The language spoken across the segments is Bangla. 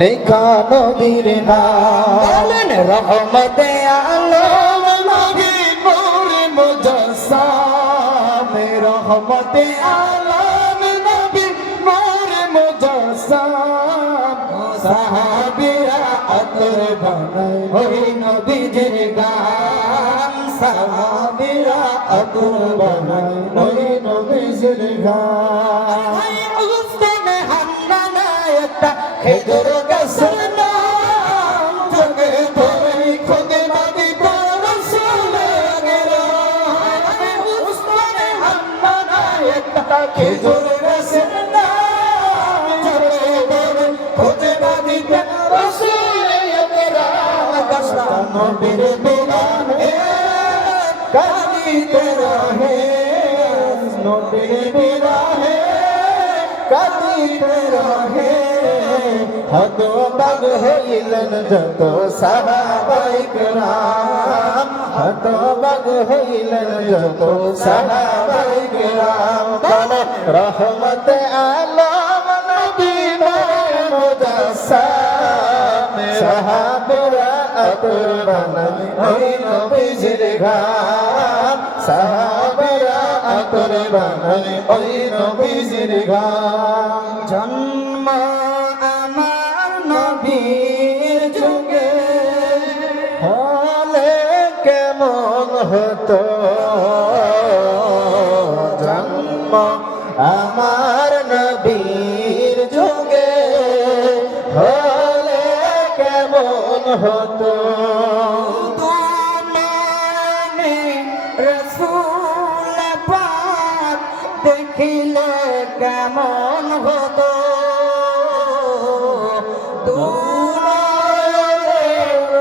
রেখা নবীর নাম রহমতে আলম নবী নূরে মুজাসসাম রহমতে আলম নবী নূরে মুজাসসাম সাহাবীরা আতর বানায় ওই নবীজির গান সাহাবীরা আতর বানায় ওই নবীজির গান উস্তানে হান্নানা একটা খেজুর গাছের নাম জগে ধরে খোদে নবী রাসূলের নাম উস্তানে হান্নানা একটা খেজুর গাছের নাম জগে ধরে খোদে নবী রাসূলের নাম দশটা নবীর বিরাহে কাঁদিতে রহে নবীর বিরাহে কাঁদিতে রহে হতবাক হইলেন যত সাহাবায়ে কেরাম হতবাক হইলেন যত সাহাবায়ে কেরাম বলো রহমতে আলম নবী নূরে মুজাসসাম সাহাবারা আতর বানায় ওই নবীজির গান সাহাবারা আতর বানায় ওই নবীজির গান জন্ম আমার নবীর যুগে হলে কেমন হতো জন্ম আমার নবীর যুগে হলে কেমন হতো রসূল পাক দেখিলে কেমন হতো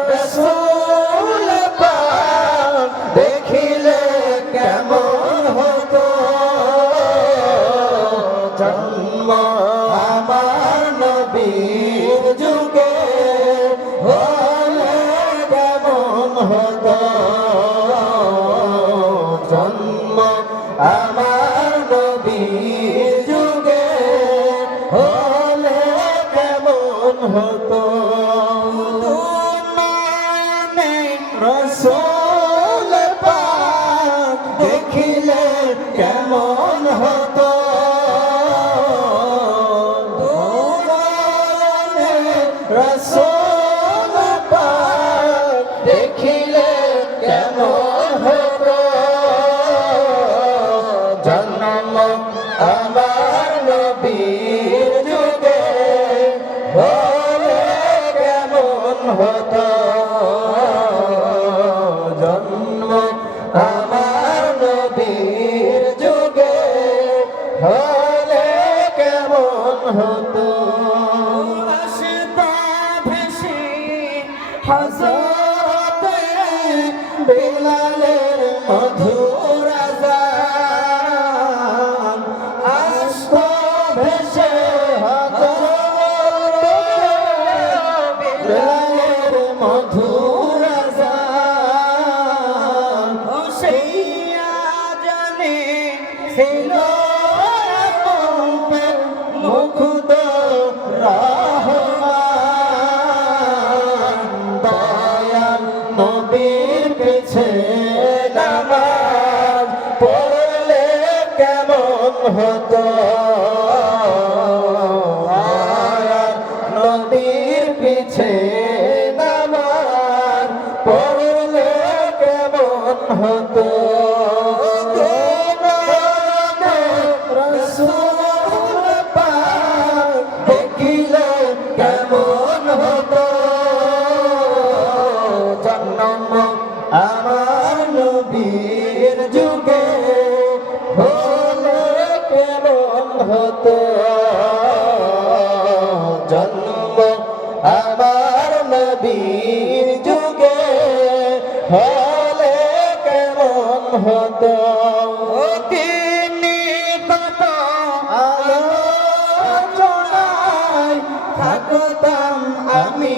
রসূল পাক দেখিলে কেমন হতো জন্ম আমার নবীর যুগে হলে কেমন হতো জন্ম আমার নবীর যুগে হলে কেমন হতো রসূল পাক দেখিলে কেমন হতো রসূল পাক দেখিলে কেমন হতো জন্ম আমার নবীর যুগে হলে কেমন হতো জন্ম আমার নবীর যুগে হলে কেমন হতো হযরতে বিলালের মধুর আযান আসতো ভেসে হযরতে বিলালের মধুর আযান সেই আযানে ছিল মুগ্ধ রহমান দয়াল নবীর পিছে নামাজ পড়লে কেমন হতো দয়াল নবীর পিছে নামাজ পড়লে কেমন হতো রসূল পাক দেখিলে কেমন হতো জন্ম আমার নবীর যুগে হলে কেমন হতো জন্ম আমার নবীর যুগে হলে কেমন হতো তিনি কত আলোচনায় থাকতাম আমি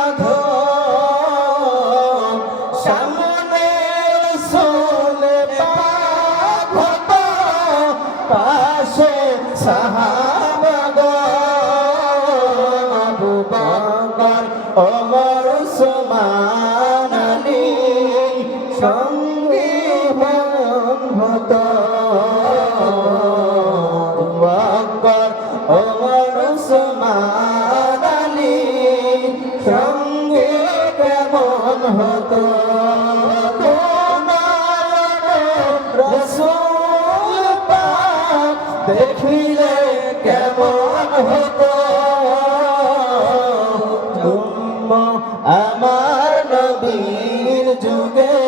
অধম সামনে রসূল পাক হতো পাশে সাহাবাগণ ওমর ওসমান আলী সঙ্গী হতো বকর ওমর ওসমান আলী সঙ্গী কেমন হতো রসূল পাক দেখিলে কেমন হতো আমার নবীর যুগে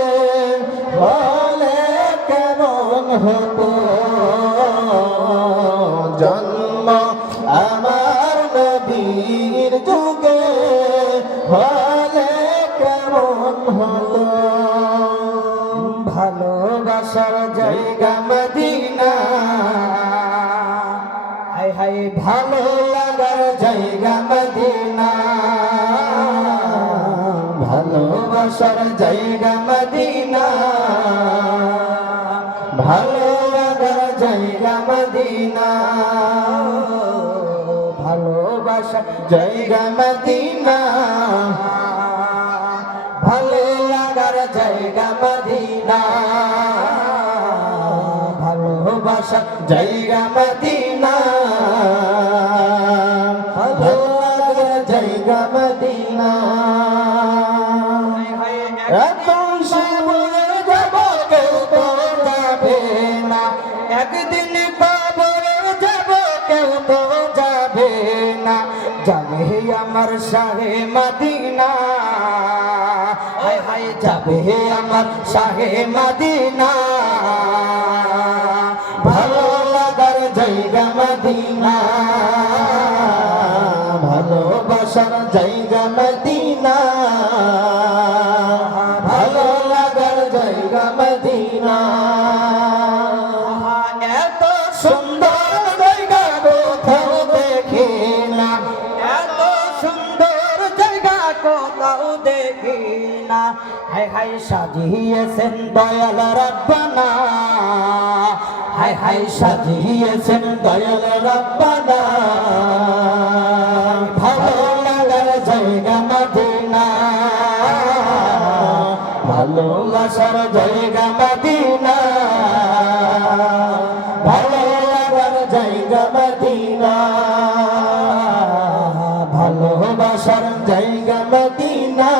হলে কেমন হতো জন্ম আমার নবীর যুগে হলে কেমন হতো ভালোবাসার জায়গা মদিনা হায় হায় ভালো লাগার জায়গা মদিনা ভালোবাসার জায়গা মদিনা ভালো লাগার জায়গা মদিনা ভালোবাসার জায়গা মদিনা ভালো লাগার জায়গা মদিনা ভালোবাসার জায়গা মদিনা ভালো লাগার জায়গা মদিনা এত সময় যাব কেউ তো যাবে না একদিন কবরে যাব কেউ তো যাবে না যাবে আমার শাহে মদিনা হায় হায় যাবে আমার শাহে মদিনা ভালো লাগার জায়গা মদিনা ভালোবাসার জায়গা মদিনা ভালো লাগার জায়গা মদিনা এত সুন্দর জায়গা কোথাও দেখি না এত সুন্দর জায়গা কোথাও দেখি না হায় হায় সাজিয়েছেন দয়াল রব্বানা হায় হায় সাজিয়েছেন দয়াল রব্বানা ভালো লাগার জায়গা মদিনা ভালোবাসার জায়গা মদিনা ভালো লাগার জায়গা মদিনা ভালোবাসার জায়গা মদিনা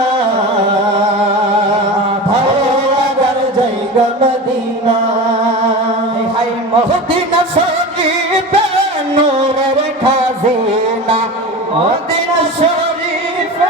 ভালো লাগার জায়গা মদিনা হাই মদিনা শরীফ নূরের খাজিনা মদিনা